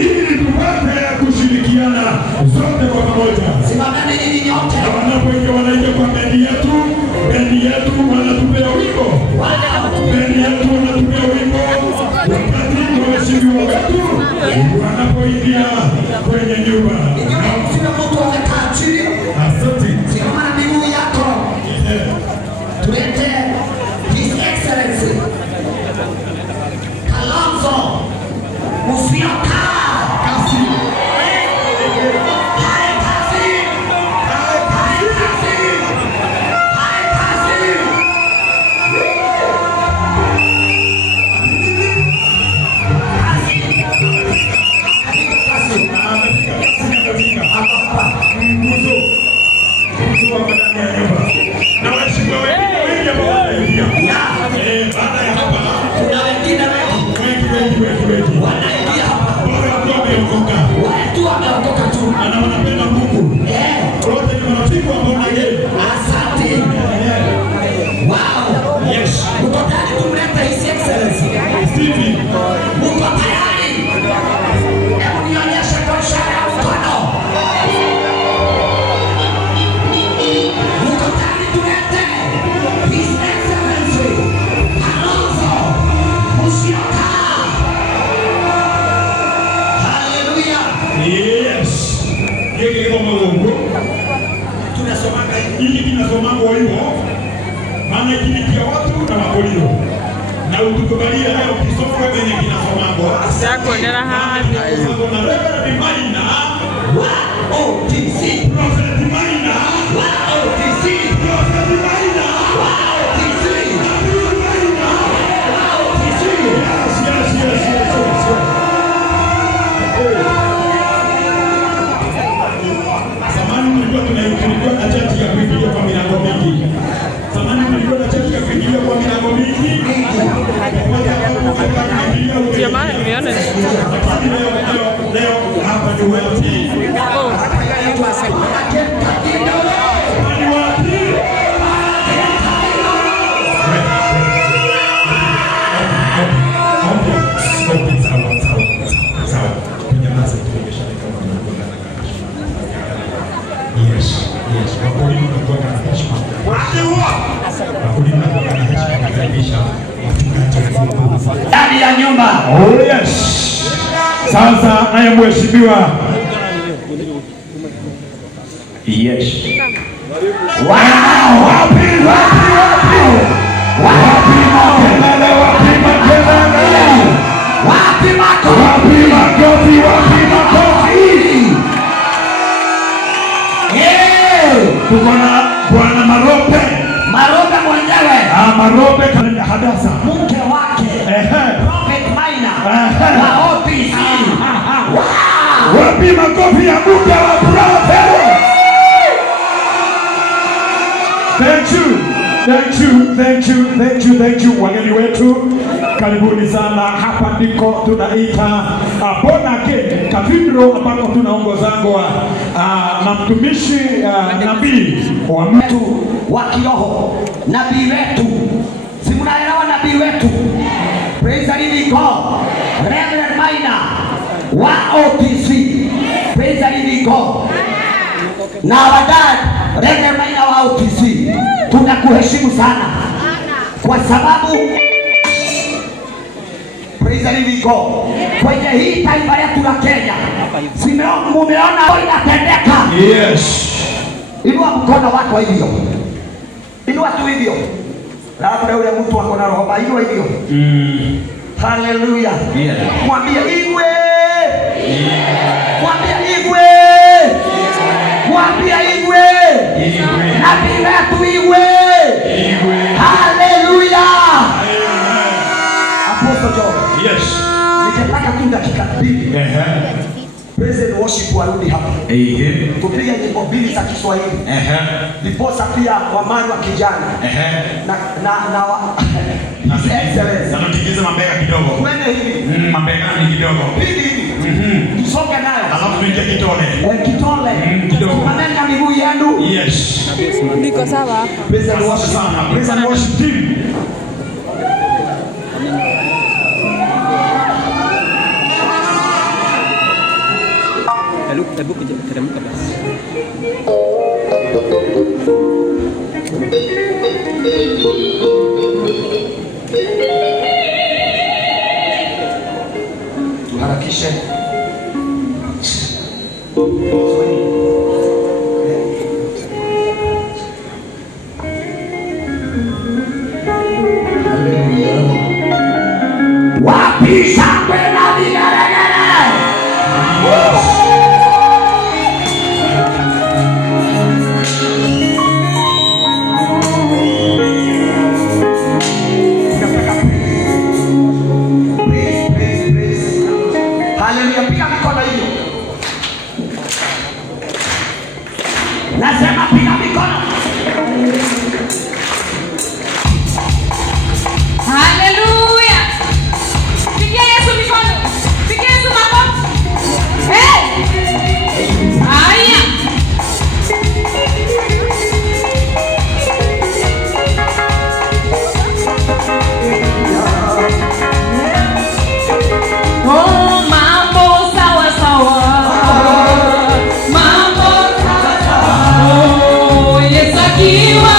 ili tupate kushirikiana zote kwa pamoja. Simameni nyinyi nyote. Wanapoingia wanaingia kwa bendi yetu wanatupea wimbo. Bendi yetu wanatupea wimbo. Wakati waheshimiwa wetu wanapoingia kwenye nyumba. Sina mtu amekaa chini. Asante. Simama miguu yako. Tulete His Excellency Kalonzo Musyoka. Ndani ya nyumba. Oh yes. Sasa naye mheshimiwa. Yes. Wow. Wapi makelele. Tuko na Bwana Marope. Marope mwenyewe. Marope kana Hadasa. Mke wake. Prophet Maina. Wa OPC. Wow. Wapi makofi ya mke wa Prophet. Thank you wageni wetu, karibuni sana. Hapa ndiko tunaita Bonake Cathedral ambako tunaongozangwa na mtumishi nabii wa mtu wa kiroho, nabii wetu. Si mnaelewa nabii wetu? Praise the living God. Reverend Maina wa OPC. Praise the living God. Na wadad Reverend Maina wa OPC, tunakuheshimu sana kwa sababu praise the living God, kwenye hii taifa letu la Kenya mumeona inatendeka. Yes. Inua mkono wako hivyo, inua tu hivyo, labda yule mtu ako na roho mbaya, inua hivyo. Hallelujah. Yeah. Mwambie Igwe. Mwambie Igwe. Mwambie Igwe. Nabii wetu Igwe. Hallelujah. Apostle John. Yes. Nitapaka tu dakika mbili. Praise and worship warudi hapa. Tupige nyimbo mbili za Kiswahili. Ndiposa pia wamani wa kijana. Na Excellency. Anatikiza mabega kidogo. Twende hivi. Mabega ni kidogo. Pigi hivi. Tusonge nayo. Alafu tuingie kitole. Kitole. Kidogo. Tumamenya miguu yenu. Yes. Niko sawa hapa. Praise and worship sana. Praise and worship team. Hebu teremka basi. Tuharakishe. Wapi shangwe na vigelegele? Haleluya, piga mikono hiyo. Nasema piga mikono. Haleluya. Pigia Yesu mikono. Pigia Yesu makofi. Hey! Haya. Oh, mambo sawa sawa. Mambo sawa sawa. Oh, Yesu akiwa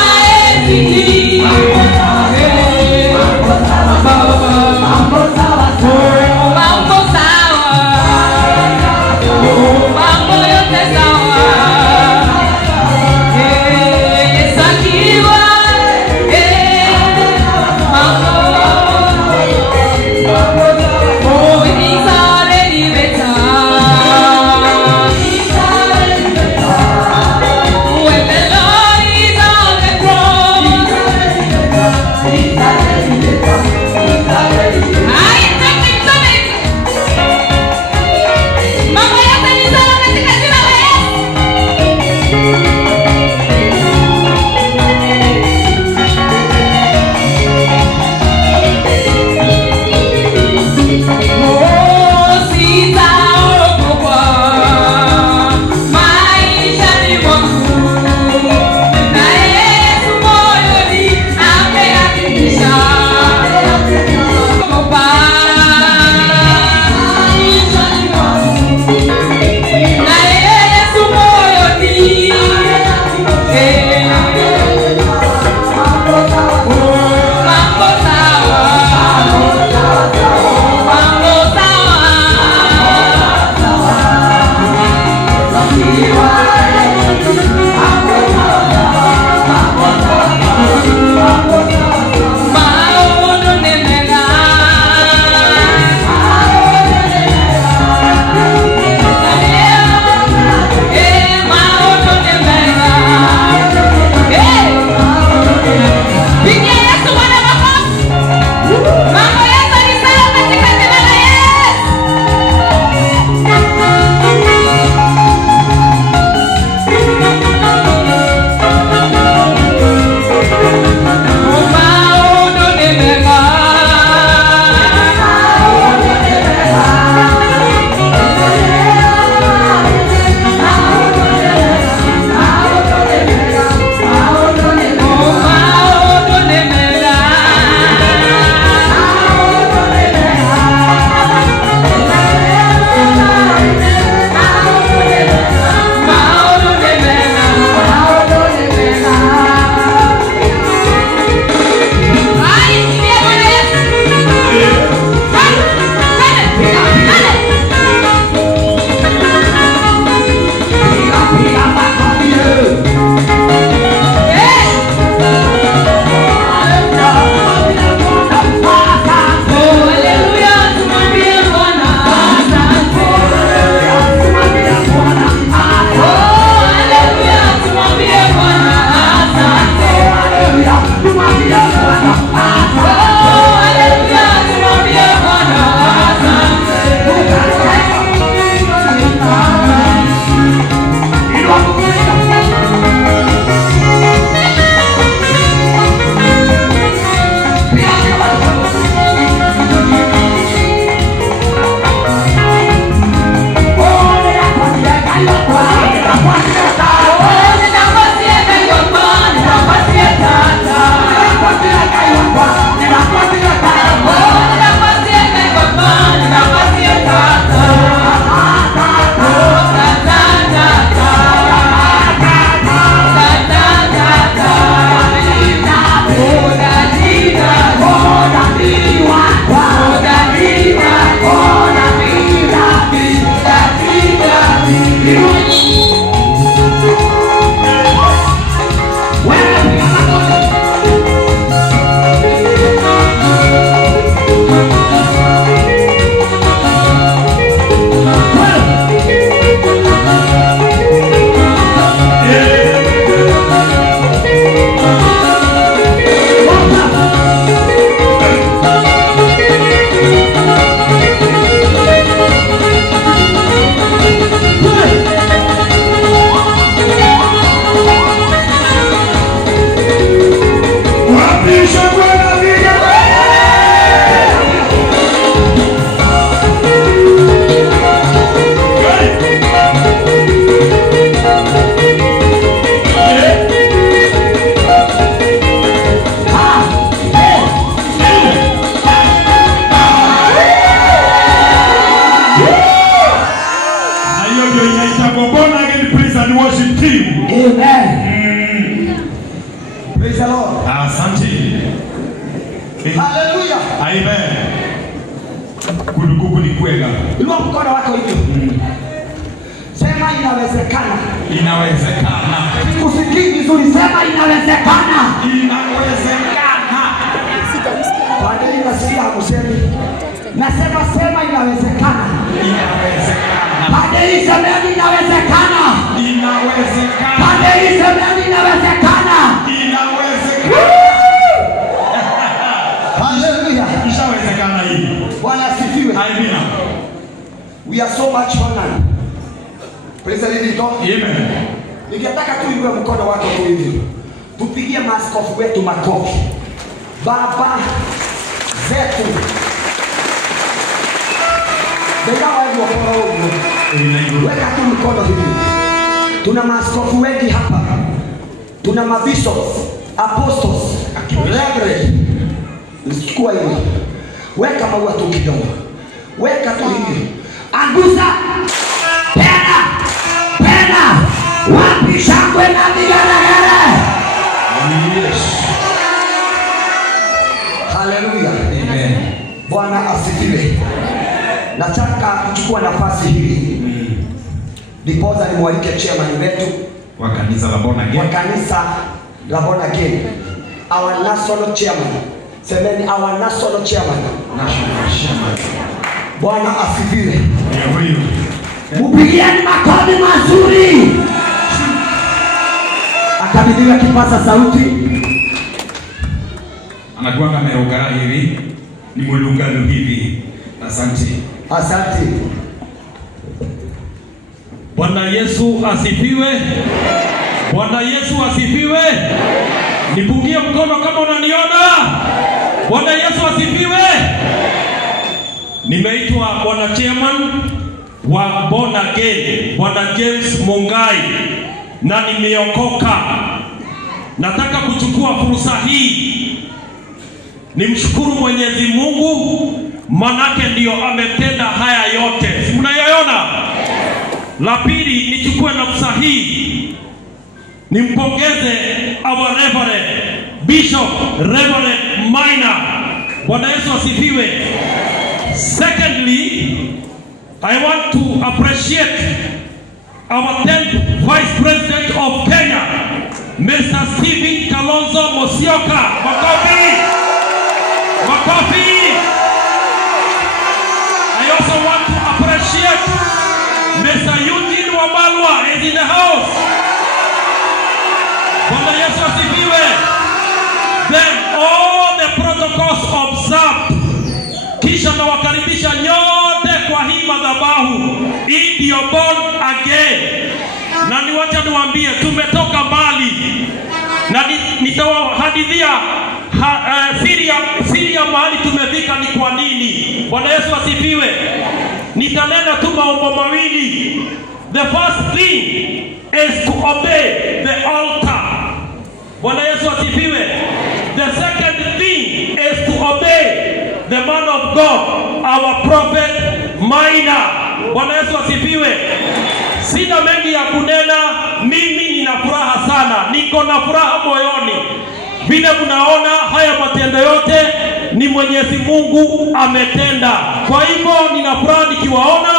Amen. Praise the Lord. Asante. Hallelujah. Amen. Kudukubu ni kwela. Inua mkono wako hivi. Sema inawezekana. Inawezekana. Usikii vizuri, sema inawezekana. Inawezekana. Baadaye nasikia usemi. Nasema sema inawezekana. Inawezekana. Baadaye semeni inawezekana. Inawezekana. Baadaye semeni inawezekana. Inawezekana. Hallelujah. Ishawezekana hii. Bwana asifiwe. Amina. We are so much honored. Praise the living God. Amen. Ningetaka tu iwe mkono wako tu hivi. Tupigie maaskofu wetu makofi. Baba zetu. Begawa hivyo kwa huko. Weka tu mkono hivi. Tuna maaskofu wengi hapa. Tuna mabishops, apostles, reverend. Chukua hivi. Weka maua tu kidogo. Weka tu hivi. Angusa. Pena. Wapi shangwe na vigelegele? Yes. Hallelujah. Amen. Bwana asifiwe. Nataka kuchukua nafasi hii. Ndiposa nimwalike chairman wetu Wa kanisa la Born Again. wa kanisa la Born Again. Our national chairman. Semeni our national chairman. National Chairman. Bwana asifiwe. Ndio huyo. Mpigieni makofi mazuri. Akabidhiwa kipaza sauti. Anakuwa ameroga hivi. Ni mwelungano hivi. Asante. Asante. Bwana Yesu asifiwe. Bwana Yesu asifiwe. Nipungie mkono kama unaniona. Bwana Yesu asifiwe. Nimeitwa Bwana Chairman wa Born Again, Bwana James Mungai, na nimeokoka. Nataka kuchukua fursa hii nimshukuru Mwenyezi Mungu, manake ndio ametenda haya yote. Si mnayoona? La pili, nichukue nafasi hii nimpongeze our Reverend Bishop Reverend Maina. Bwana Yesu asifiwe. Secondly, I want to appreciate our 10th Vice President of Kenya, Mr. Stephen Kalonzo Musyoka. Makofi! Makofi! I also want to appreciate Mr. Eugene Wamalwa is in the house. Bwana Yesu asifiwe. Then all the protocols observed. Kisha nawakaribisha nyote kwa hii madhabahu. Hii ndio Born Again. Na niwacha niwaambie tumetoka mbali. Na nitawahadithia Syria mahali tumefika ni kwa nini. Bwana Yesu asifiwe. Nitanena tu mambo mawili. The first thing is to obey the altar. Bwana Yesu asifiwe. The second thing is to obey the man of God, our prophet Maina. Bwana Yesu asifiwe. Sina mengi ya kunena, mimi nina furaha sana. Niko na furaha moyoni. Vile mnaona haya matendo yote ni Mwenyezi Mungu ametenda. Kwa hivyo nina furaha nikiwaona,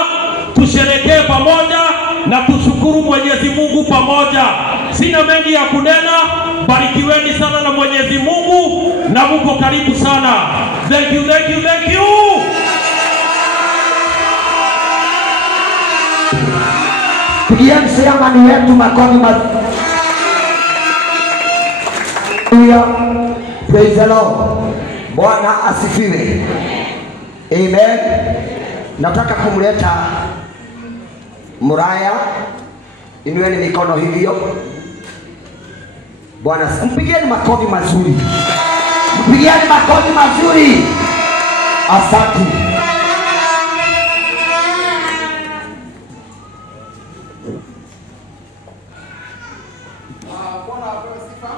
tusherekee pamoja na tushukuru Mwenyezi Mungu pamoja. Sina mengi ya kunena, barikiweni sana na Mwenyezi Mungu na Mungu karibu sana. Thank you, thank you, thank you. Pigieni chairman wetu makofi mazuri. Praise the Lord. Bwana asifiwe. Amen. Nataka kumleta Muraya. Inueni mikono hivyo. Bwana, mpigieni makofi mazuri. Mpigieni makofi mazuri. Asante. Bwana apewe sifa.